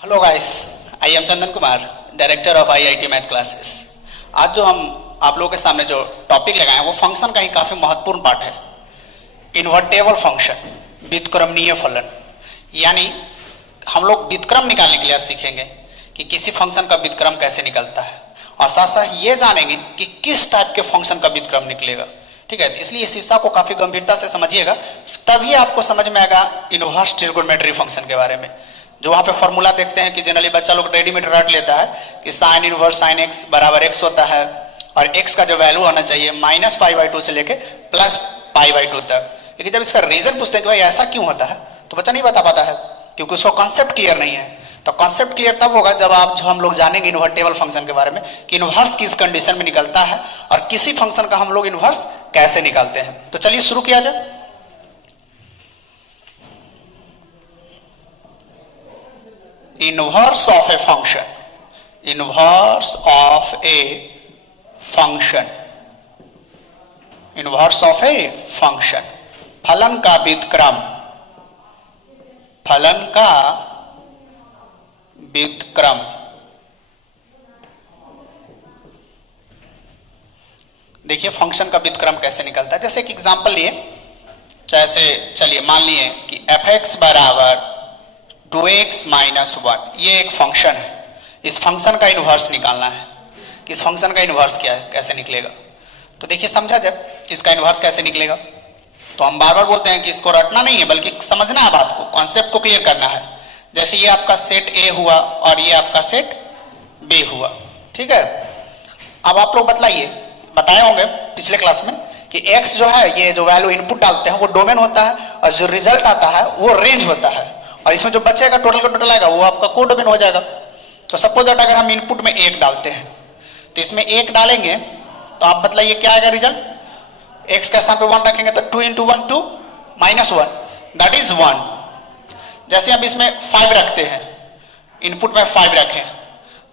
Hello guys, I am Chandan Kumar, director of IIT math classes. आज जो हम आप लोगों के सामने जो टॉपिक लगाए हैं वो फंक्शन का ही काफी महत्वपूर्ण पार्ट है। इन्वर्टेबल फंक्शन, व्युत्क्रमणीय फलन। यानी हम लोग व्युत्क्रम निकालने के लिए आज सीखेंगे कि किसी फंक्शन का व्युत्क्रम कैसे निकलता है, और साथ साथ ये जानेंगे कि किस टाइप के फंक्शन का व्युत्क्रम निकलेगा। ठीक है, तो इसलिए इस हिस्सा को काफी गंभीरता से समझिएगा, तभी आपको समझ में आएगा इनवर्स ट्रिगोनोमेट्री फंक्शन के बारे में। जो वहां पे फॉर्मूला देखते हैं कि जनरली बच्चा लोग रेडीमेड रट लेता है कि साइन इनवर्स साइन एक्स बराबर एक्स होता है, और एक्स का जो वैल्यू होना चाहिए माइनस पाई बाई टू से लेके प्लस पाई बाई टू तक। लेकिन जब इसका रीजन पूछते हैं कि भाई ऐसा क्यों होता है, तो बच्चा नहीं बता पाता है, क्योंकि उसको कॉन्सेप्ट क्लियर नहीं है। तो कॉन्सेप्ट क्लियर तब होगा जब हम लोग जानेंगे इन्वर्टेबल फंक्शन के बारे में कि इनवर्स किस कंडीशन में निकलता है और किसी फंक्शन का हम लोग इनवर्स कैसे निकालते हैं। तो चलिए शुरू किया जाए। Inverse of a function, inverse of a function, inverse of a function, फलन का व्युत्क्रम, फलन का व्युत्क्रम। देखिए फंक्शन का व्युत्क्रम कैसे निकलता है। जैसे एक एग्जांपल लिए, जैसे चलिए मान लिए कि एफ एक्स बराबर 2x माइनस 1, ये एक फंक्शन है। इस फंक्शन का इनवर्स निकालना है कि इस फंक्शन का इनवर्स क्या है, कैसे निकलेगा। तो देखिए समझा जब इसका इनवर्स कैसे निकलेगा, तो हम बार बार बोलते हैं कि इसको रटना नहीं है बल्कि समझना है, बात को, कॉन्सेप्ट को क्लियर करना है। जैसे ये आपका सेट ए हुआ और ये आपका सेट बी हुआ, ठीक है। अब आप लोग बताए होंगे पिछले क्लास में कि x जो है, ये जो वैल्यू इनपुट डालते हैं वो डोमेन होता है, और जो रिजल्ट आता है वो रेंज होता है, और इसमें जो बचेगा टोटल का टोटल आएगा वो आपका कोड डोमेन हो जाएगा। तो सपोज दैट अगर हम इनपुट में 1 डालते हैं तो इसमें 1 डालेंगे तो आप बताइए क्या आएगा रिजल्ट। x के स्थान पे 1 रखेंगे तो 2 इंटू 1 2 माइनस 1 दैट इज 1। जैसे आप इसमें 5 रखते हैं, इनपुट में 5 रखें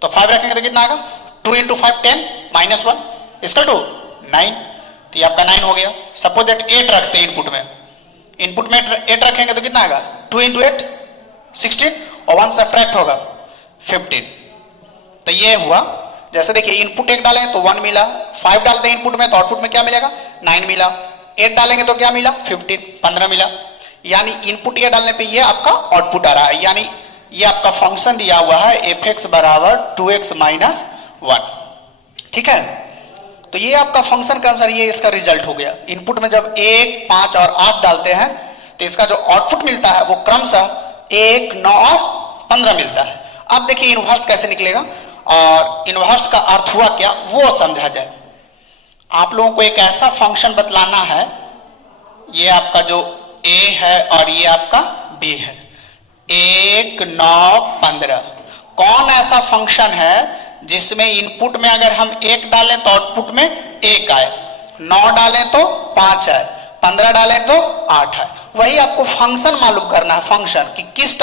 तो 5 रखेंगे तो कितना आएगा, 2 इंटू 5 10 माइनस 1 इसका 2 9, तो ये आपका 9 हो गया। सपोज दैट 8 रखते हैं इनपुट में 8 रखेंगे तो कितना आएगा, 2 इंटू 8 16, और 1 सब्ट्रैक्ट होगा 15। तो ये हुआ। जैसे देखिए इनपुट 1 डालें तो 1 मिला, 5 डालते हैं इनपुट में तो आउटपुट में क्या मिलेगा, 9 मिला, 8 डालेंगे तो क्या मिला, 15 मिला। यानी इनपुट ये डालने पे ये आपका आउटपुट आ रहा है। यानी ये आपका फंक्शन दिया हुआ है एफ एक्स बराबर 2x माइनस 1, ठीक है। तो ये आपका फंक्शन के अनुसार ये इसका रिजल्ट हो गया। इनपुट में जब 1 5 और 8 डालते हैं तो इसका जो आउटपुट मिलता है वो क्रमशः 1 9 और 15 मिलता है। अब देखिए इनवर्स कैसे निकलेगा और इनवर्स का अर्थ हुआ क्या वो समझा जाए। आप लोगों को एक ऐसा फंक्शन बतलाना है, ये आपका जो a है और ये आपका b है, 1 9 15। कौन ऐसा फंक्शन है जिसमें इनपुट में अगर हम 1 डालें तो आउटपुट में 1 आए, 9 डालें तो 5 आए, 15 डालें तो 8 आए। वही आपको फंक्शन मालूम करना है, फंक्शन कि किस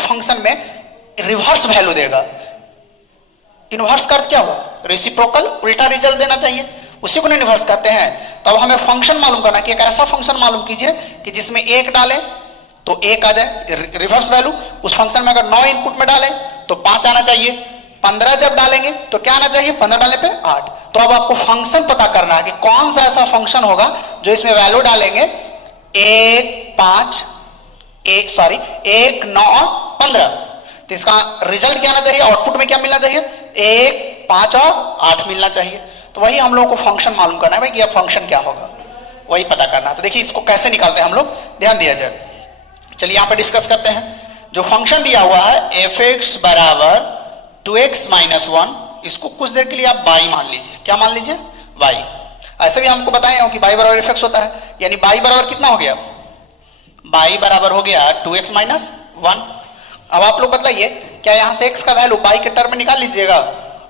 फंक्शन में रिवर्स वैल्यू देगा। इनवर्स का अर्थ क्या हुआ, रेसिप्रोकल, उल्टा रिजल्ट देना चाहिए, उसी को इनवर्स कहते हैं। तब हमें फंक्शन मालूम करना कि एक ऐसा फंक्शन मालूम कीजिए कि जिसमें 1 डालें तो 1 आ जाए रिवर्स वैल्यू। उस फंक्शन में अगर 9 इनपुट में डालें तो 5 आना चाहिए, 15 जब डालेंगे तो क्या आना चाहिए, 15 डालने पे 8। तो अब आपको फंक्शन पता करना है कि कौन सा ऐसा फंक्शन होगा जो इसमें वैल्यू डालेंगे 1 9 और 15, तो इसका रिजल्ट क्या आना चाहिए, आउटपुट में क्या मिलना चाहिए, 1 5 और 8 मिलना चाहिए। तो वही हम लोगों को फंक्शन मालूम करना है भाई कि यह फंक्शन क्या होगा, वही पता करना है। तो देखिए इसको कैसे निकालते हैं हम लोग, ध्यान दिया जाए। चलिए यहां पे डिस्कस करते हैं। जो फंक्शन दिया हुआ है एफ एक्स बराबर 2x माइनस 1, इसको कुछ देर के लिए आप y मान लीजिए। क्या मान लीजिए, y। ऐसे भी हमको बताए हो कि y बराबर एफ एक्स होता है, यानी y बराबर कितना हो गया, y बराबर हो गया 2x माइनस 1। अब आप लोग बताइए क्या यहां से x का वैल्यू y के टर्म में निकाल लीजिएगा,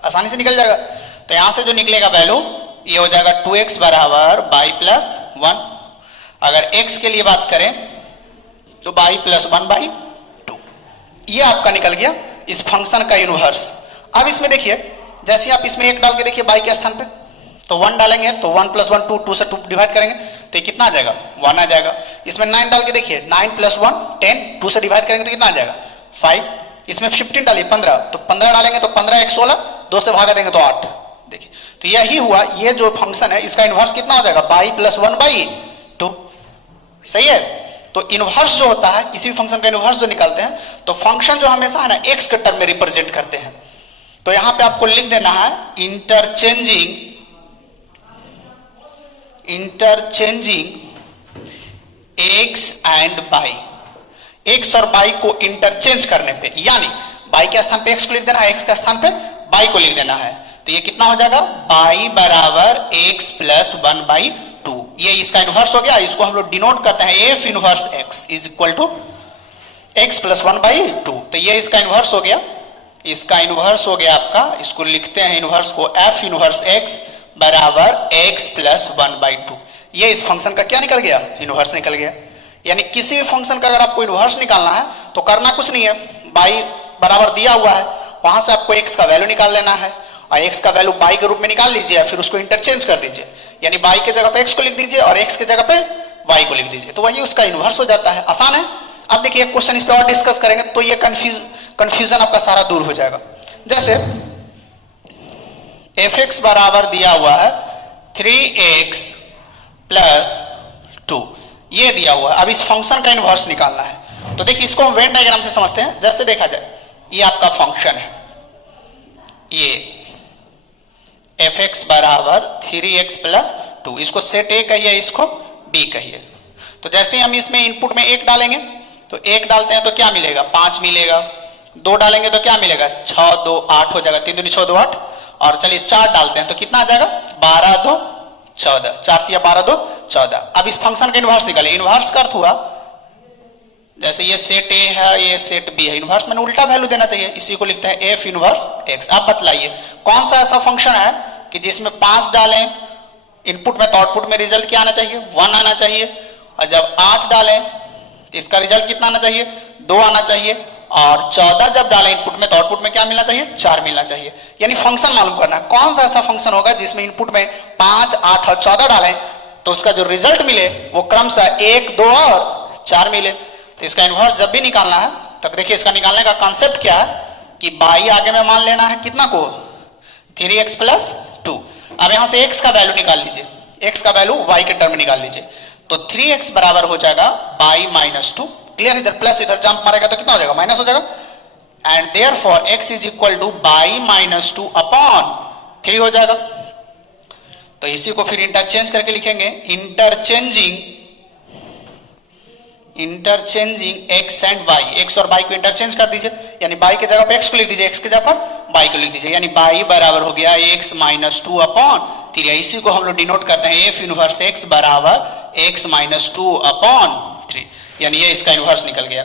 आसानी से निकल जाएगा। तो यहां से जो निकलेगा वैल्यू ये हो जाएगा 2x बराबर y प्लस 1। अगर x के लिए बात करें तो y प्लस 1/2, ये आपका निकल गया इस फंक्शन का इनवर्स। अब इसमें देखिए जैसे आप इसमें 1 डाल के देखिए y के स्थान पे, तो 1 डालेंगे तो 1 प्लस 1 2, 2 से 2 डिवाइड करेंगे तो ये कितना आ जाएगा, 1 आ जाएगा। इसमें 9 डाल के देखिए 9 प्लस 1 10, 2 से डिवाइड करेंगे तो कितना आ जाएगा, 5। इसमें 15 डालिए 15, तो 15 डालेंगे तो 15 1 16, 2 से भागा देंगे तो 8। देखिए तो यही हुआ, ये जो फंक्शन है इसका इनवर्स कितना हो जाएगा, बाई प्लस 1/2। सही है। तो इनवर्स जो होता है, किसी भी फंक्शन का इनवर्स जो निकालते हैं, तो फंक्शन जो हमेशा है ना एक्स के टर्म में रिप्रेजेंट करते हैं। तो यहां पे आपको लिख देना है interchanging X and by, x और बाई को इंटरचेंज करने पे, यानी बाई के स्थान पे एक्स को लिख देना है, एक्स के स्थान पे बाई को लिख देना है। तो ये कितना हो जाएगा, बाई बराबर एक्स प्लस 1/2। ये इसका इनवर्स हो गया, इसको हम लोग डिनोट करते हैं F inverse X is equal to X plus 1/2। तो ये इसका इनवर्स हो गया, इसका इनवर्स हो गया आपका, इसको लिखते हैं इनवर्स को एफ इनवर्स एक्स बराबर एक्स प्लस 1/2। ये इस फंक्शन का क्या निकल गया, इनवर्स निकल गया। यानी किसी भी फंक्शन का अगर आपको इनवर्स निकालना है तो करना कुछ नहीं है, बाई बराबर दिया हुआ है, वहां से आपको एक्स का वैल्यू निकाल लेना है और एक्स का वैल्यू बाई के रूप में निकाल लीजिए, फिर उसको इंटरचेंज कर दीजिए, यानी बाई के जगह पे एक्स को लिख दीजिए और एक्स के जगह पे वाई को लिख दीजिए, तो वही उसका इनवर्स हो जाता है। आसान है। अब देखिए एक क्वेश्चन इस पे और डिस्कस करेंगे तो ये कंफ्यूजन आपका सारा दूर हो जाएगा। जैसे एफ एक्स बराबर दिया हुआ है 3x प्लस 2, ये दिया हुआ है। अब इस फंक्शन का इनवर्स निकालना है, तो देखिए इसको हम वेन डायग्राम से समझते हैं। जैसे देखा जाए ये आपका फंक्शन है, ये एफ एक्स बराबर 3x प्लस 2, इसको सेट ए कहिए, इसको बी कहिए। तो जैसे ही हम इसमें इनपुट में 1 डालेंगे तो 1 डालते हैं तो क्या मिलेगा, 5 मिलेगा। 2 डालेंगे तो क्या मिलेगा, 6 2 8 हो जाएगा, 3 दूनी 6 2 8। और चलिए 4 डालते हैं तो कितना आ जाएगा, 12 2 14, 4 तिया 12 2 14। अब इस फंक्शन का इनवर्स निकाले। इनवर्स का अर्थ हुआ जैसे ये सेट ए है, ये सेट बी है, इनवर्स मैंने उल्टा वैल्यू देना चाहिए, इसी को लिखते हैं एफ इनवर्स एक्स। आप बतलाइए कौन सा ऐसा फंक्शन है कि जिसमें 5 डालें इनपुट में तो आउटपुट में रिजल्ट क्या आना चाहिए, 1 आना चाहिए, और जब 8 डालें तो इसका रिजल्ट कितना आना चाहिए, 2 आना चाहिए, और 14 जब डालें इनपुट में तो आउटपुट में क्या मिलना चाहिए, 4 मिलना चाहिए। यानी फंक्शन मालूम करना है कौन सा ऐसा फंक्शन होगा जिसमें इनपुट में 5 8 और 14 डालें तो उसका जो रिजल्ट मिले वो क्रमशः 1 2 और 4 मिले। तो इसका इनवर्स जब भी निकालना है तो देखिए इसका निकालने का कॉन्सेप्ट क्या है कि बाई आगे में मान लेना है कितना को, 3x प्लस 2। अब यहां से x का वैल्यू निकाल लीजिए, x का वैल्यू y के टर्म में निकाल लीजिए, तो 3x बराबर हो जाएगा बाई माइनस 2। क्लियर, इधर प्लस इधर जंप मारेगा तो कितना हो जाएगा, माइनस हो जाएगा। And therefore x is equal two by minus 2 upon 3 हो जाएगा। तो इसी को फिर इंटरचेंज करके लिखेंगे, interchanging X and Y, X और वाई को इंटरचेंज कर दीजिए, यानी वाई के जगह पे एक्स को लिख दीजिए, एक्स के जगह पर वाई को लिख दीजिए, यानी वाई बराबर हो गया एक्स माइनस 2 अपॉन 3। इसी को हम लोग डिनोट करते हैं एफ इनवर्स एक्स बराबर एक्स माइनस 2 अपॉन 3, यानी ये इसका इनवर्स निकल गया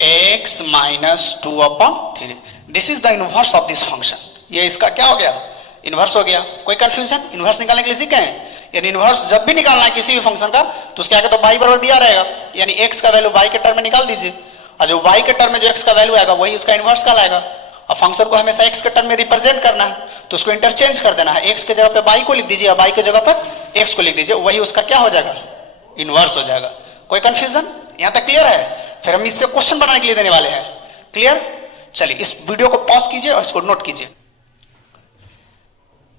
x minus 2 upon 3। This is the inverse of this function. ये इसका क्या हो गया, इनवर्स हो गया। कोई कंफ्यूजन, इनवर्स निकालने के लिए सीखे हैं। यानी इनवर्स जब भी निकालना है किसी भी फंक्शन का तो उसके आगे तो y बराबर दिया रहेगा, यानी x का वैल्यू y के टर्म में निकाल दीजिए, और जो y के टर्म में जो x का वैल्यू आएगा वही उसका इनवर्स कहलाएगा। और फंक्शन को हमेशा x के टर्म में रिप्रेजेंट करना है तो उसको इंटरचेंज कर देना है, x के जगह पे y को लिख दीजिए, y के जगह पर x को लिख दीजिए, वही उसका क्या हो जाएगा, इनवर्स हो जाएगा। कोई कंफ्यूजन यहां तक क्लियर है? फिर हम इस पे क्वेश्चन बनाने के लिए देने वाले हैं। क्लियर? चलिए इस वीडियो को पॉज कीजिए और इसको नोट कीजिए।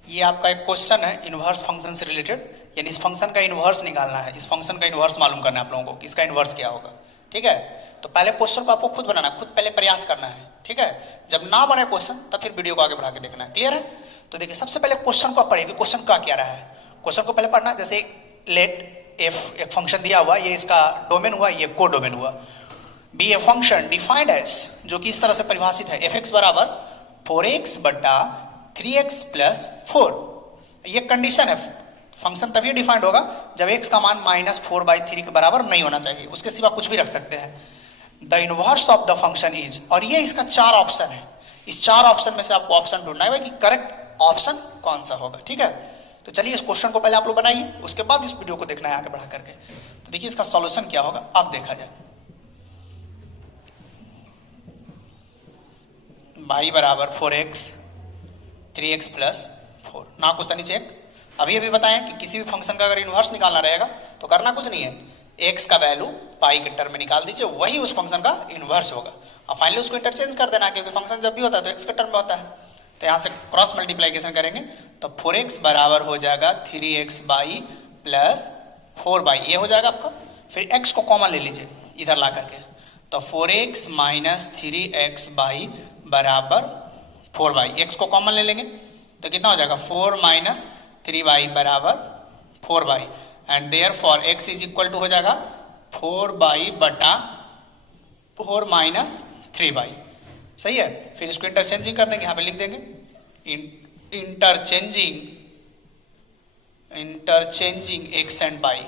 ये आपका एक क्वेश्चन है इनवर्स फंक्शन से रिलेटेड, यानी इस फंक्शन का इनवर्स निकालना है, इस फंक्शन का इनवर्स मालूम करना है आप लोगों को कि इसका इनवर्स क्या होगा। ठीक है, तो पहले क्वेश्चन को आपको खुद बनाना है, खुद पहले प्रयास करना है। ठीक है, जब ना बने क्वेश्चन तब फिर वीडियो को आगे बढ़ा के देखना है। क्लियर है? तो देखिए सबसे पहले क्वेश्चन को आप पढ़िए कि क्वेश्चन क्या क्या रहा है। क्वेश्चन को पहले पढ़ना, जैसे लेट एफ एक फंक्शन दिया हुआ, ये इसका डोमेन हुआ, ये को डोमेन हुआ। Be a function defined as, जो कि इस तरह से परिभाषित है, एफ एक्स बराबर 4x बट्टा 3x प्लस 4। ये कंडीशन है, फंक्शन तभी डिफाइंड होगा जब x का मान -4/3 के बराबर नहीं होना चाहिए, उसके सिवा कुछ भी रख सकते हैं। The inverse of the function is, और ये इसका 4 ऑप्शन है, इस 4 ऑप्शन में से आपको ऑप्शन ढूंढना है कि करेक्ट ऑप्शन कौन सा होगा। ठीक है, तो चलिए इस क्वेश्चन को पहले आप लोग बनाइए, उसके बाद इस वीडियो को देखना है आगे बढ़ा करके। तो देखिए इसका सॉल्यूशन क्या होगा, अब देखा जाए। y बराबर 4x 3x प्लस 4, ना कुछ तो नीचे एक। अभी बताएं कि किसी भी फंक्शन का अगर इनवर्स निकालना रहेगा तो करना कुछ नहीं है, x का वैल्यू पाई के टर्म में निकाल दीजिए, वही उस फंक्शन का इनवर्स होगा। अब फाइनली उसको इंटरचेंज कर देना, क्योंकि फंक्शन जब भी होता है तो एक्स के टर्म में होता है। तो यहाँ से क्रॉस मल्टीप्लाइकेशन करेंगे तो 4x बराबर हो जाएगा 3x बाई प्लस 4 बाई, ये हो जाएगा आपका। फिर x को कॉमन ले लीजिए इधर ला करके, तो 4x माइनस 3x बाई बराबर 4 बाई, x को कॉमन ले लेंगे तो कितना हो जाएगा 4 माइनस 3 बाई बराबर 4 by, and therefore x is equal to हो जाएगा 4 बाई बटा 4 माइनस 3 बाई, सही है। फिर इसको इंटरचेंजिंग कर देंगे, यहाँ पे लिख देंगे interchanging X and by,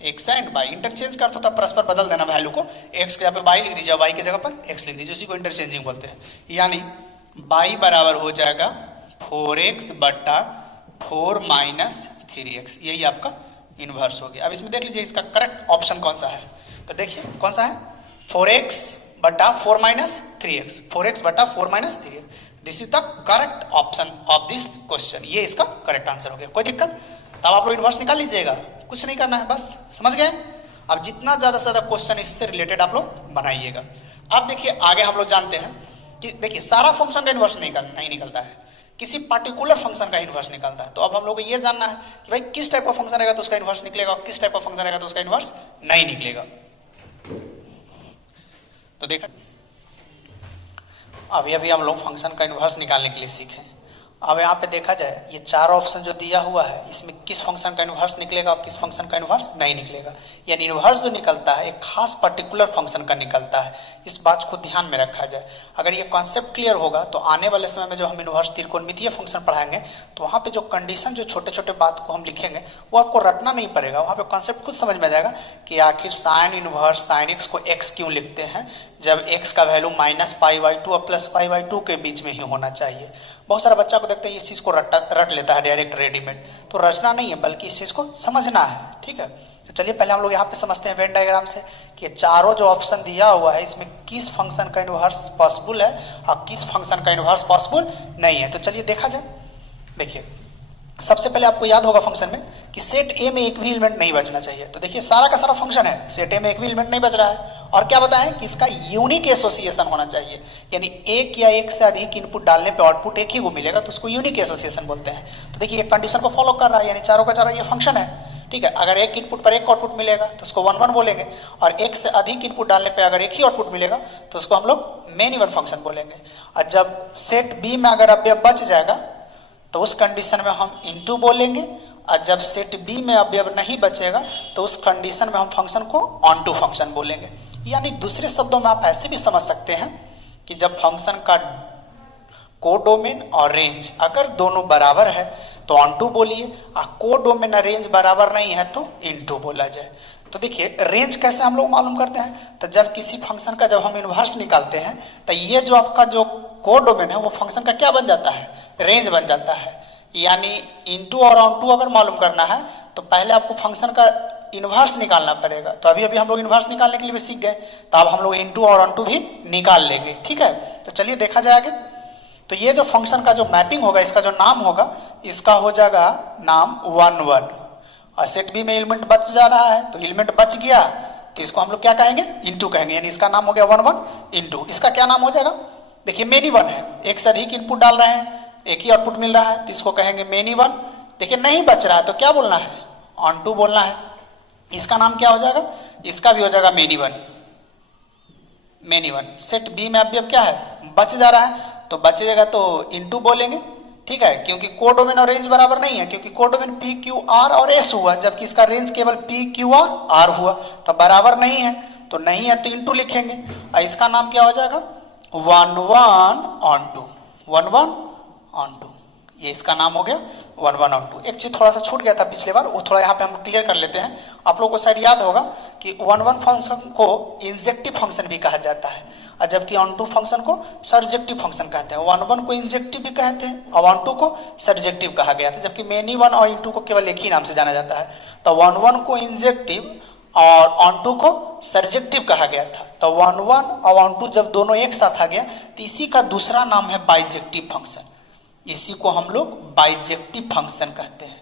x and by interchange करते हो तब परस्पर बदल देना वैल्यू को, एक्स के जगह पे बाई लिख दीजिए, वाई की जगह पर एक्स लिख दीजिए, उसी को इंटरचेंजिंग बोलते हैं। यानी बाई बराबर हो जाएगा 4x बटा 4 माइनस 3x, यही आपका इनवर्स हो गया। अब इसमें देख लीजिए इसका करेक्ट ऑप्शन कौन सा है, तो देखिए कौन सा है 4x बटा 4 माइनस 3x, 4x बटा 4 minus 3x, this is the correct option of this question, ये इसका करेक्ट आंसर हो गया। कोई दिक्कत? तब आप लोग इनवर्स निकाल लीजिएगा, कुछ नहीं करना है, बस समझ गए। अब जितना ज्यादा से ज्यादा क्वेश्चन इससे रिलेटेड आप लोग बनाइएगा। अब देखिए आगे हम लोग जानते हैं कि देखिए सारा फंक्शन का इनवर्स नहीं निकलता है, किसी पार्टिकुलर फंक्शन का इनवर्स निकलता है। तो अब हम लोग को ये जानना है कि भाई किस टाइप का फंक्शन रहेगा तो उसका इनवर्स निकलेगा, और किस टाइप का फंक्शन रहेगा तो उसका इनवर्स नहीं निकलेगा। तो देखा अभी हम लोग फंक्शन का इनवर्स निकालने के लिए सीखे। अब यहाँ पे देखा जाए ये चार ऑप्शन जो दिया हुआ है इसमें किस फंक्शन का इनवर्स निकलेगा और किस फंक्शन का इनवर्स नहीं निकलेगा। यानी इनवर्स जो निकलता है एक खास पर्टिकुलर फंक्शन का निकलता है, इस बात को ध्यान में रखा जाए। अगर ये कॉन्सेप्ट क्लियर होगा तो आने वाले समय में जब हम इनवर्स त्रिकोणमितीय फंक्शन पढ़ाएंगे तो वहाँ पे जो कंडीशन जो छोटे छोटे बात को हम लिखेंगे वो आपको रटना नहीं पड़ेगा, वहाँ पे कॉन्सेप्ट खुद समझ में आ जाएगा कि आखिर साइन इनवर्स साइन एक्स को एक्स क्यों लिखते हैं जब एक्स का वैल्यू -π/2 और +π/2 के बीच में ही होना चाहिए। बहुत सारा बच्चा को देखते हैं इस चीज को रट लेता है डायरेक्ट रेडीमेड, तो रचना नहीं है बल्कि इस चीज को समझना है, ठीक है। तो चलिए पहले हम लोग यहाँ पे समझते हैं वेन डायग्राम से कि चारों जो ऑप्शन दिया हुआ है इसमें किस फंक्शन का इनवर्स पॉसिबल है और किस फंक्शन का इनवर्स पॉसिबल नहीं है। तो चलिए देखा जाए। देखिए सबसे पहले आपको याद होगा फंक्शन में कि सेट ए में एक भी एलिमेंट नहीं बचना चाहिए। तो देखिए सारा का सारा फंक्शन है, सेट ए में एक भी एलिमेंट नहीं बच रहा है, और क्या बताएं कि इसका यूनिक एसोसिएशन होना चाहिए, यानी एक या एक से अधिक इनपुट डालने पे आउटपुट एक ही को मिलेगा तो उसको यूनिक एसोसिएशन बोलते हैं। तो देखिए एक कंडीशन को फॉलो कर रहा है, यानी चारों का चारों ये फंक्शन है, ठीक है। अगर एक इनपुट पर एक आउटपुट मिलेगा तो उसको 1 1 बोलेंगे, और एक से अधिक इनपुट डालने पे अगर एक ही आउटपुट मिलेगा तो उसको हम लोग मेन इवन फंक्शन बोलेंगे। और जब सेट बी में अगर अवयव बच जाएगा तो उस कंडीशन में हम इनटू बोलेंगे, और जब सेट बी में अवयव नहीं बचेगा तो उस कंडीशन में हम फंक्शन को ऑन टू फंक्शन बोलेंगे। यानी दूसरे शब्दों में आप ऐसे भी समझ सकते हैं कि जब फंक्शन का कोडोमेन और रेंज अगर दोनों बराबर है तो ऑन टू बोलिए, और कोडोमेन और रेंज बराबर नहीं है तो इनटू बोला जाए। तो देखिए रेंज कैसे हम लोग मालूम करते हैं, तो जब किसी फंक्शन का जब हम इनवर्स निकालते हैं तो ये जो आपका जो कोडोमेन है वो फंक्शन का क्या बन जाता है, रेंज बन जाता है। यानी इनटू और ऑन टू अगर मालूम करना है तो पहले आपको फंक्शन का इनवर्स निकालना पड़ेगा। तो अभी हम लोग इनवर्स निकालने के लिए भी सीख गए, तो अब हम लोग इनटू और ऑन टू भी निकाल लेंगे, ठीक है। तो चलिए देखा जाएगा। तो ये जो फंक्शन का जो मैपिंग होगा इसका जो नाम होगा इसका हो जाएगा नाम 1 1, और सेट बी में एलिमेंट बच जा रहा है तो एलिमेंट बच गया तो इसको हम लोग क्या कहेंगे, इनटू कहेंगे, यानी इसका नाम हो गया 1 1 इनटू। इसका क्या नाम हो जाएगा, देखिए मेनी वन है, एक से अधिक इनपुट डाल रहे हैं एक ही आउटपुट मिल रहा है तो इसको कहेंगे मेनी वन। देखिए नहीं बच रहा है तो क्या बोलना है, ऑन टू बोलना है। इसका नाम क्या हो जाएगा, इसका भी हो जाएगा many one, many one. Set B में अभी अब क्या है, बच जा रहा है तो बचेगा तो इनटू बोलेंगे, ठीक है, क्योंकि कोडोमेन और रेंज बराबर नहीं है, क्योंकि कोडोमेन पी क्यू आर और एस हुआ जबकि इसका रेंज केवल पी क्यू आर हुआ, तो बराबर नहीं है, तो नहीं है तो इनटू लिखेंगे। और इसका नाम क्या हो जाएगा 1 1 ऑन टू, 1 1 ऑन टू, ये इसका नाम हो गया 1 1 ऑन टू। एक चीज थोड़ा सा छूट गया था पिछले बार, वो थोड़ा यहाँ पे हम क्लियर कर लेते हैं। आप लोगों को शायद याद होगा कि 1 1 फंक्शन को इंजेक्टिव फंक्शन भी कहा जाता है, और जबकि ऑन टू फंक्शन को सर्जेक्टिव फंक्शन कहते हैं। 1 1 को इंजेक्टिव भी कहते हैं और ऑन टू को सर्जेक्टिव कहा गया था, जबकि मेनी वन और इनटू को केवल एक ही नाम से जाना जाता है। तो 1 1 को इंजेक्टिव और ऑन टू को सर्जेक्टिव कहा गया था। तो 1 1 और ऑन टू जब दोनों एक साथ आ गया तो इसी का दूसरा नाम है बाइजेक्टिव फंक्शन, इसी को हम लोग बाइजेक्टिव फंक्शन कहते हैं,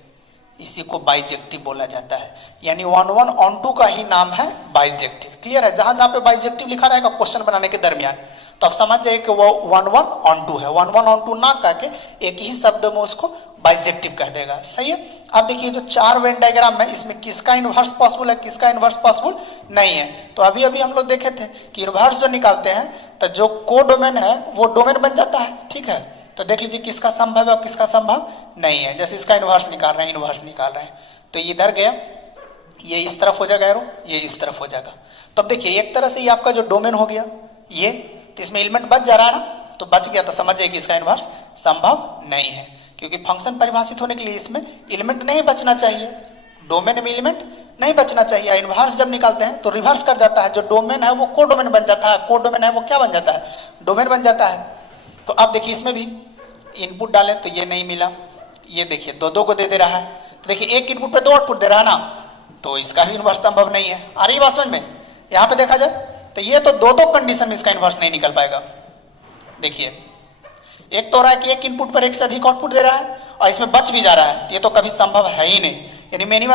इसी को बाइजेक्टिव बोला जाता है। यानी 1 1 on 2 का ही नाम है बाइजेक्टिव। क्लियर है? जहां जहां पे बाइजेक्टिव लिखा रहेगा क्वेश्चन बनाने के दरमियान, तो आप समझ जाइए कि वो 1 1 on 2 है। 1 1 on 2 ना कह के एक ही शब्द में उसको बाइजेक्टिव कह देगा। सही है? अब देखिए जो 4 वेन डायग्राम है, इसमें किसका इनवर्स पॉसिबल है, किसका इनवर्स पॉसिबल नहीं है। तो अभी अभी हम लोग देखे थे कि इनवर्स जो निकालते हैं तो जो कोडोमेन है वो डोमेन बन जाता है। ठीक है? तो देख लीजिए किसका संभव है और किसका संभव नहीं है। जैसे इसका इनवर्स निकाल रहे हैं, इनवर्स निकाल रहे हैं, तो ये इधर गया, ये इस तरफ हो जाएगा एरो, ये इस तरफ हो जाएगा। तो अब देखिए एक तरह से ये आपका जो डोमेन हो गया ये, तो इसमें एलिमेंट बच जा रहा है ना, तो बच गया, तो समझ जाइए कि इसका इनवर्स संभव नहीं है, क्योंकि फंक्शन परिभाषित होने के लिए इसमें एलिमेंट नहीं बचना चाहिए, डोमेन में एलिमेंट नहीं बचना चाहिए। इनवर्स जब निकालते हैं तो रिवर्स कर जाता है, जो डोमेन है वो कोडोमेन बन जाता है, कोडोमेन है वो क्या बन जाता है, डोमेन बन जाता है। तो अब देखिए इसमें भी इनपुट डालें तो ये नहीं मिला, ये देखिए दो दो को दे दे रहा है, तो देखिए एक इनपुट पे 2 आउटपुट दे रहा है ना, तो इसका भी इनवर्स संभव नहीं है। आ रही बात समझ में? यहां पे देखा जाए तो ये तो दो कंडीशन में इसका इनवर्स नहीं निकल पाएगा। देखिए एक तो हो रहा है कि एक इनपुट पर एक से अधिक आउटपुट दे रहा है और इसमें बच भी जा रहा है, ये तो कभी संभव है ही नहीं। यानी मेनी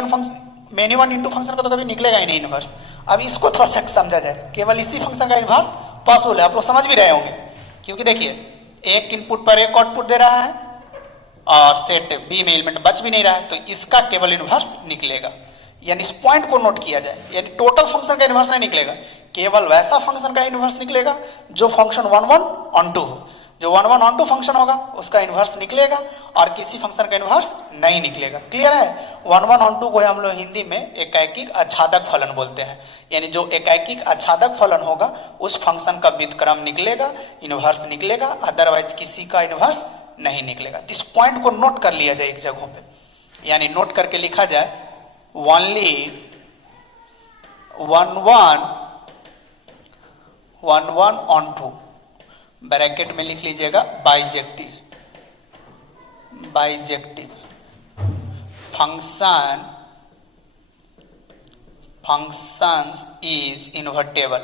वन इंटू फंक्शन का तो कभी निकलेगा ही नहीं इनवर्स। अब इसको थोड़ा सा समझा जाए, केवल इसी फंक्शन का इनवर्स पॉसिबल है। आप लोग समझ भी रहे होंगे, क्योंकि देखिए एक इनपुट पर एक आउटपुट दे रहा है और सेट बी में एलिमेंट बच भी नहीं रहा है, तो इसका केवल इनवर्स निकलेगा। यानी इस पॉइंट को नोट किया जाए, यानी टोटल फंक्शन का इनवर्स नहीं निकलेगा, केवल वैसा फंक्शन का इनवर्स निकलेगा जो फंक्शन 1 1 on 2 हो। जो 1 1 on 2 फंक्शन होगा उसका इनवर्स निकलेगा और किसी फंक्शन का इनवर्स नहीं निकलेगा। क्लियर है? 1 1 on 2 को हम लोग हिंदी में एकैकिक आच्छादक फलन बोलते हैं। यानी जो एकैकिक आच्छादक फलन होगा उस फंक्शन का व्युत्क्रम निकलेगा, इनवर्स निकलेगा, अदरवाइज किसी का इनवर्स नहीं निकलेगा। इस पॉइंट को नोट कर लिया जाए एक जगह पे, यानी नोट करके लिखा जाए ओनली 1 1 on 2, ब्रैकेट में लिख लीजिएगा bijective, bijective functions is invertible.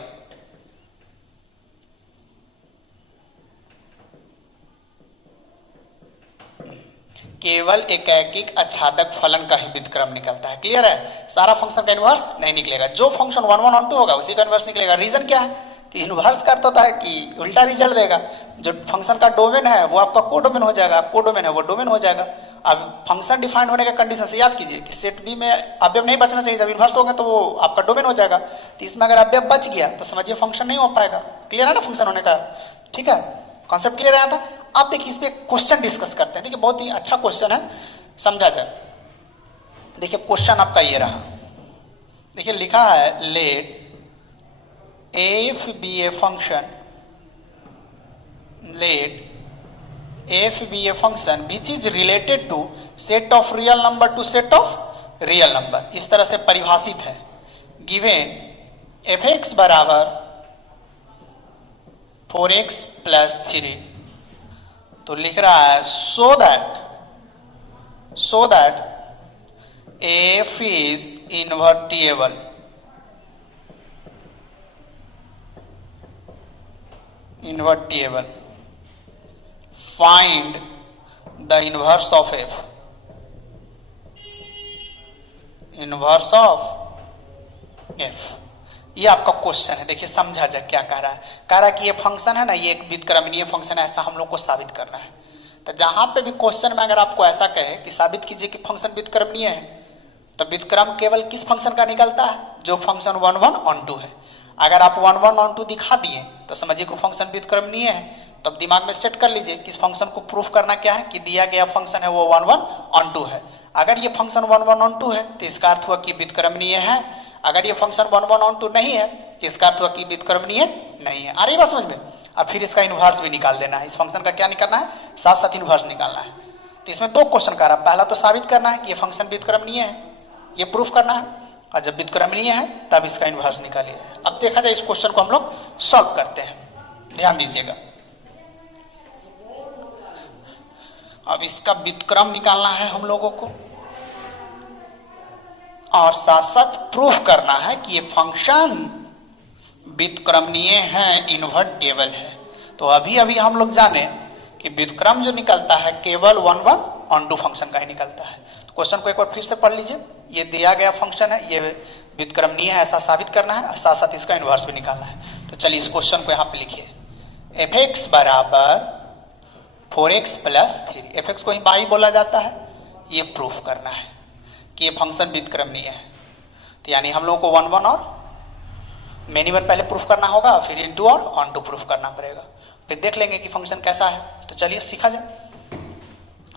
केवल एकैकिक आच्छादक फलन का ही व्युत्क्रम निकलता है। क्लियर है? सारा फंक्शन का इनवर्स नहीं निकलेगा। जो फंक्शन 1 1 on 2 होगा उसी का इनवर्स निकलेगा। रीजन क्या है कि इनवर्स का अर्थ होता है कि उल्टा रिजल्ट देगा। जो फंक्शन का डोमेन है वो आपका कोडोमेन हो जाएगा, कोडोमेन है वो डोमेन हो जाएगा। अब फंक्शन डिफाइंड होने का कंडीशन से याद कीजिए कि सेट बी में अवयव नहीं बचना चाहिए, जब इनवर्स होगा तो वो आपका डोमेन हो जाएगा। तो इसमें अगर अवयव बच गया तो समझिए फंक्शन नहीं हो पाएगा। क्लियर है ना फंक्शन होने का? ठीक है, कॉन्सेप्ट क्लियर आया था? अब देखिए इसमें क्वेश्चन डिस्कस करते हैं। देखिए बहुत ही अच्छा क्वेश्चन है, समझा जाए। देखिए क्वेश्चन आपका ये रहा, देखिए लिखा है late f be a function, let f be a function which is related to set of real number to set of real number। इस तरह से परिभाषित है। given fx बराबर 4x plus 3, तो लिख रहा है so that f is invertible, invertible, find the inverse of f, inverse of f। ये आपका क्वेश्चन है। देखिए समझा जाए क्या कह रहा है। कह रहा है कि ये फंक्शन है ना, ये एक व्युत्क्रमणीय फंक्शन है, ऐसा हम लोग को साबित करना है। तो जहां पे भी क्वेश्चन में अगर आपको ऐसा कहे कि साबित कीजिए कि फंक्शन व्युत्क्रमणीय है, तो व्युत्क्रम केवल किस फंक्शन का निकलता है? जो फंक्शन 1 1 on 2 है। अगर आप 1 1 on 2 दिखा दिए तो समझिए कि फंक्शन व्युत्क्रमणीय है। तो अब दिमाग में सेट कर लीजिए कि इस फंक्शन को प्रूफ करना क्या है कि दिया गया फंक्शन है वो 1 1 on 2 है। अगर ये फंक्शन 1 1 on 2 है तो इसका अर्थ हुआ कि व्युत्क्रमणीय है। अगर ये फंक्शन 1 1 on 2 नहीं है तो इसका अर्थ हुआ कि व्युत्क्रमणीय नहीं है। आ रही बात समझ में? अब फिर इसका इनवर्स भी निकाल देना है। इस फंक्शन का क्या निकालना है? साथ साथ इनवर्स निकालना है। तो इसमें 2 क्वेश्चन कर रहा है। पहला तो साबित करना है कि ये फंक्शन व्युत्क्रमणीय है, ये प्रूफ करना है, और जब व्युत्क्रमणीय है तब इसका इनवर्स निकालिए। अब देखा जाए इस क्वेश्चन को हम लोग सॉल्व करते हैं, ध्यान दीजिएगा। अब इसका व्युत्क्रम निकालना है हम लोगों को और साथ साथ प्रूफ करना है कि ये फंक्शन व्युत्क्रमणीय है, इन्वर्टेबल है। तो अभी अभी हम लोग जाने कि व्युत्क्रम जो निकलता है केवल 1 1 on 2 फंक्शन का ही निकलता है। तो क्वेश्चन को एक बार फिर से पढ़ लीजिए। ये दिया गया फंक्शन है, ये व्युत्क्रमणीय है ऐसा साबित करना है, साथ साथ इसका इनवर्स भी निकालना है। तो चलिए इस क्वेश्चन को यहाँ पे लिखिए, fx बराबर 4x प्लस 3, fx को ही बाई बोला जाता है, ये प्रूफ करना है कि ये फंक्शन व्युत्क्रमणीय है। तो यानी हम लोगों को 1 1 और मेनी वन पहले प्रूफ करना होगा, फिर इनटू और ऑन टू प्रूफ करना पड़ेगा, फिर देख लेंगे कि फंक्शन कैसा है। तो चलिए सीखा जाए।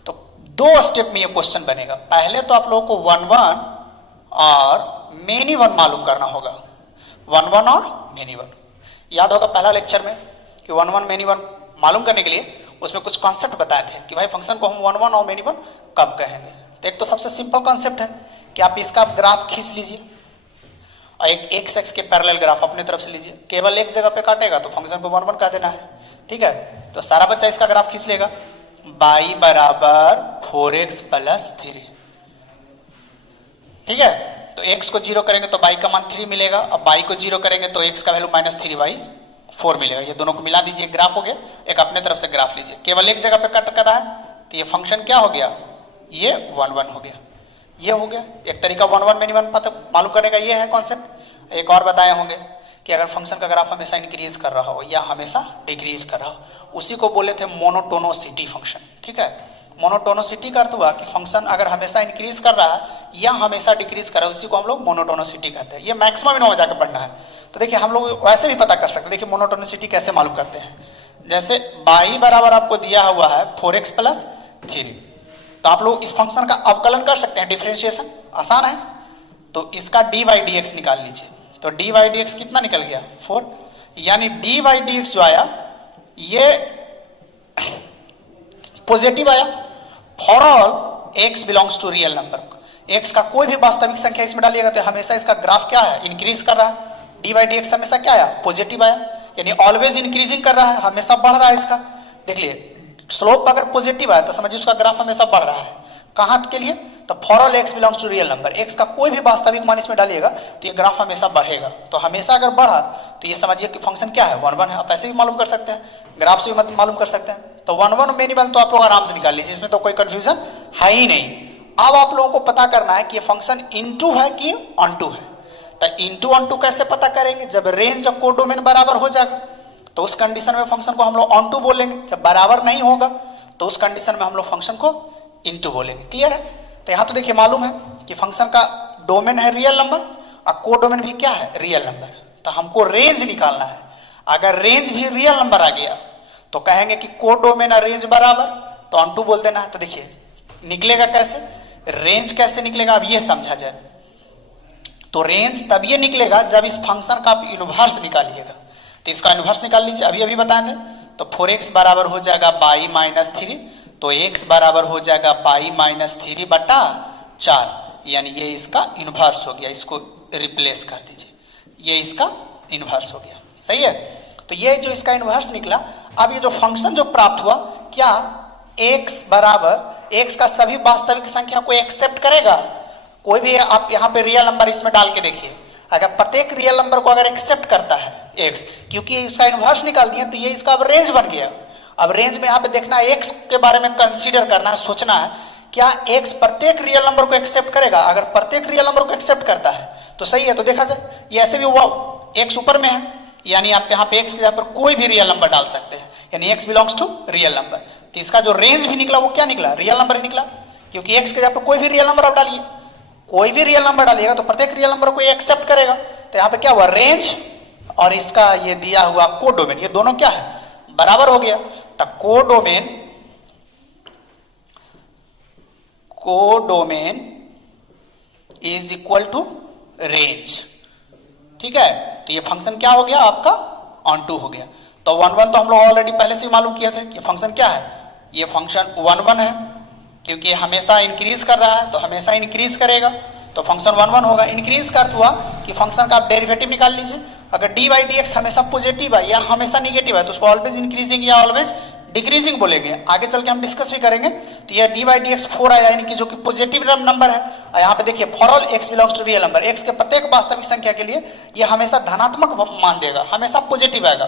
तो 2 स्टेप में ये क्वेश्चन बनेगा। पहले तो आप लोगों को 1 1 और मेनी वन मालूम करना होगा, 1 1 और मेनी वन। याद होगा पहला लेक्चर में कि 1 1 मेनी वन मालूम करने के लिए उसमें कुछ कॉन्सेप्ट बताए थे कि भाई फंक्शन को हम 1 1 और मेनी वन कब कहेंगे। तो एक तो सबसे सिंपल कॉन्सेप्ट है कि आप इसका ग्राफ खींच लीजिए और एक एक्स एक्स के पैरेलल ग्राफ अपने तरफ से लीजिए, केवल एक जगह पे काटेगा तो फंक्शन को 1 1 कह देना है। ठीक है, तो सारा बच्चा इसका ग्राफ खींच लेगा, y बराबर 4x प्लस 3। ठीक है, तो x को 0 करेंगे तो y का मान 3 मिलेगा, अब y को 0 करेंगे तो x का वैल्यू -3y4 मिलेगा। ये दोनों को मिला दीजिए, ग्राफ हो गया। एक अपने तरफ से ग्राफ लीजिए, केवल एक जगह पे कट कर रहा है तो ये फंक्शन क्या हो गया, ये 1 1 हो गया। ये हो गया एक तरीका 1 1 मेनी वन मालूम करने का, ये है कॉन्सेप्ट। एक और बताए होंगे कि अगर फंक्शन का ग्राफ हमेशा इंक्रीज कर रहा हो या हमेशा डिक्रीज कर रहा हो, उसी को बोले थे मोनोटोनोसिटी फंक्शन। ठीक है, मोनोटोनोसिटी का अर्थ हुआ कि फंक्शन अगर हमेशा इंक्रीज कर रहा है या हमेशा डिक्रीज कर रहा है, उसी को हम लोग मोनोटोनोसिटी कहते हैं। ये मैक्सिमम इनों में जाकर पढ़ना है। तो देखिए हम लोग वैसे भी पता कर सकते हैं। देखिए मोनोटोनोसिटी कैसे मालूम करते हैं, जैसे y बराबर आपको दिया हुआ है 4x प्लस 3, तो आप लोग इस फंक्शन का अवकलन कर सकते हैं, डिफरेंशिएशन आसान है। तो इसका dy dx निकाल लीजिए, तो dy dx कितना निकल गया 4, यानी dy dx जो आया ये पॉजिटिव आया for all x belongs to real number. x का कोई भी वास्तविक संख्या इसमें डालिएगा तो हमेशा इसका ग्राफ क्या है, इंक्रीज कर रहा है। dy dx हमेशा क्या आया, पॉजिटिव आया, यानी ऑलवेज इंक्रीजिंग कर रहा है, हमेशा बढ़ रहा है इसका। देख लिए स्लोप अगर पॉजिटिव आया तो समझिए उसका ग्राफ हमेशा बढ़ रहा है। कहां के लिए, तो for all x belongs to real number, x का कोई भी वास्तविक मान इसमें डालिएगा तो ये ग्राफ हमेशा बढ़ेगा। तो हमेशा अगर बढ़ा तो ये समझिए कि फंक्शन क्या है, 1 1 है। आप ऐसे भी मालूम कर सकते हैं, ग्राफ से भी मालूम कर सकते हैं। तो 1 1 मेनी वन तो आप लोग आराम से निकाल लीजिए, इसमें तो कोई कंफ्यूजन है ही नहीं। अब आप लोगों को पता करना है कि ये फंक्शन इनटू है कि ऑनटू है। तो इनटू ऑनटू कैसे पता करेंगे, जब रेंज और कोडोमेन बराबर हो जाएगा तो उस कंडीशन में फंक्शन को हम लोग ऑनटू बोलेंगे। जब बराबर नहीं होगा तो उस कंडीशन में हम लोग फंक्शन को इनटू बोलेंगे। क्लियर है, तो यहां तो देखिए मालूम है कि फंक्शन का डोमेन है रियल नंबर और कोडोमेन भी क्या है, रियल नंबर। तो हमको रेंज निकालना है। अगर रेंज भी रियल नंबर आ गया तो कहेंगे कि कोडोमेन और रेंज बराबर, तो ऑनटू बोल देना है। तो देखिए निकलेगा कैसे, रेंज कैसे निकलेगा अब ये समझा जाए। तो रेंज तब ये निकलेगा जब इस फंक्शन का आप इनवर्स निकालिएगा। तो इसका इनवर्स निकाल लीजिए, अभी अभी बताए थे। तो 4x बराबर हो जाएगा y माइनस 3, तो x बराबर हो जाएगा y माइनस 3 बटा 4, यानी ये इसका इनवर्स हो गया। इसको रिप्लेस कर दीजिए, ये इसका इनवर्स हो गया। सही है, तो ये जो इसका इनवर्स निकला, अब ये जो फंक्शन जो प्राप्त हुआ, क्या x बराबर x का सभी वास्तविक संख्या को एक्सेप्ट करेगा। कोई भी आप यहाँ पे रियल नंबर इसमें डाल के देखिए, अगर प्रत्येक रियल नंबर को अगर एक्सेप्ट करता है x, क्योंकि इसका इनवर्स निकाल दिया तो ये इसका अब रेंज बन गया। अब रेंज में यहाँ पे देखना है, x के बारे में कंसीडर करना है, सोचना है क्या x प्रत्येक रियल नंबर को एक्सेप्ट करेगा। अगर प्रत्येक रियल नंबर को एक्सेप्ट करता है तो सही है, तो देखा जाए ये ऐसे भी हुआ, x ऊपर में है, यानी आप यहाँ पे x के जगह पर कोई भी रियल नंबर डाल सकते हैं, यानी x belongs to real number. तो इसका जो रेंज भी निकला वो क्या निकला, रियल नंबर ही निकला, क्योंकि x के जगह पर कोई भी रियल नंबर आप डालिए, कोई भी रियल नंबर डालिएगा तो प्रत्येक रियल नंबर को ये एक्सेप्ट करेगा। तो यहाँ पे क्या हुआ, रेंज और इसका ये दिया हुआ कोडोमेन, ये दोनों क्या है, बराबर हो गया। तो codomain is equal to range. ठीक है, तो ये फंक्शन क्या हो गया आपका, ऑन टू हो गया। तो 1 1 तो हम लोग ऑलरेडी पहले से मालूम किया था कि फंक्शन क्या है, ये फंक्शन 1 1 है, क्योंकि हमेशा इंक्रीज कर रहा है तो हमेशा इंक्रीज करेगा, तो फंक्शन 1 1 होगा। इंक्रीज का अर्थ हुआ कि फंक्शन का आप डेरिवेटिव निकाल लीजिए। अगर dy dx हमेशा पॉजिटिव है या हमेशा निगेटिव है तो उसको ऑलवेज इंक्रीजिंग या ऑलवेज डिक्रीजिंग बोलेंगे। आगे चल के हम डिस्कस भी करेंगे। तो ये dy dx 4 आया, यानी कि जो कि पॉजिटिव नंबर है। यहाँ पे देखिए for all x belongs to real number, x के प्रत्येक वास्तविक संख्या के लिए ये हमेशा धनात्मक मान देगा, हमेशा पॉजिटिव आएगा।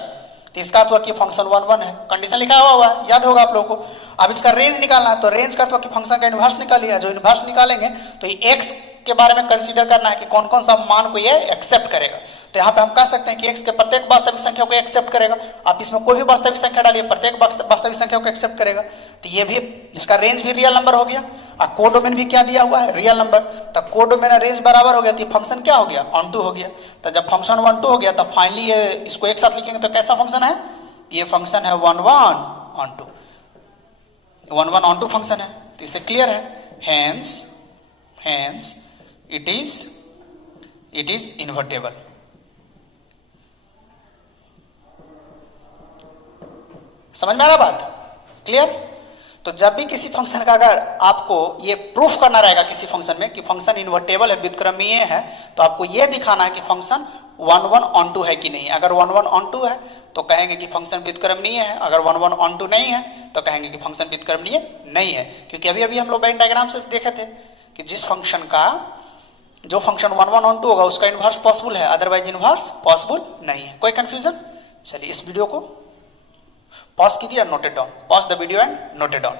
तो इसका अर्थ हुआ कि फंक्शन 1 1 है, कंडीशन लिखा हुआ है, याद होगा आप लोगों को। अब इसका रेंज निकालना है, तो रेंज का अर्थ हुआ कि फंक्शन का इनवर्स निकालिए। जो इनवर्स निकालेंगे तो ये x के बारे में कंसीडर करना है कि कौन कौन सा मान को ये एक्सेप्ट करेगा। तो यहाँ पे हम कह सकते हैं कि x के प्रत्येक वास्तविक संख्या को एक्सेप्ट करेगा। आप इसमें कोई भी वास्तविक संख्या डालिए, प्रत्येक वास्तविक संख्या को एक्सेप्ट करेगा। तो ये भी, इसका रेंज भी रियल नंबर हो गया और कोडोमेन भी क्या दिया हुआ है, रियल नंबर। तो कोडोमेन और रेंज बराबर हो गया, तो फंक्शन क्या हो गया, ऑन टू हो गया। तो जब फंक्शन 1 2 हो गया, तब फाइनली ये इसको एक साथ लिखेंगे तो कैसा फंक्शन है, ये फंक्शन है 1 1 onto, 1 1 onto function है। तो इससे क्लियर है, हेंस इट इज इन्वर्टेबल। समझ में आ रहा बात, क्लियर। तो जब भी किसी फंक्शन का अगर आपको ये प्रूफ करना रहेगा किसी फंक्शन में कि फंक्शन इन्वर्टेबल है, व्युत्क्रमीय है, तो आपको ये दिखाना है कि फंक्शन 1 1 ऑन टू है कि नहीं। अगर 1 1 ऑन टू है तो कहेंगे कि फंक्शन व्युत्क्रमणीय है, अगर 1 1 ऑन टू नहीं है तो कहेंगे कि फंक्शन व्युत्क्रमणीय नहीं है। क्योंकि अभी अभी हम लोग वेन डायग्राम से देखे थे कि जिस फंक्शन का, जो फंक्शन 1 1 ऑन टू होगा उसका इनवर्स पॉसिबल है, अदरवाइज इनवर्स पॉसिबल नहीं है। कोई कंफ्यूजन? चलिए इस वीडियो को पॉज कीजिए और noted down, pause the video and noted down.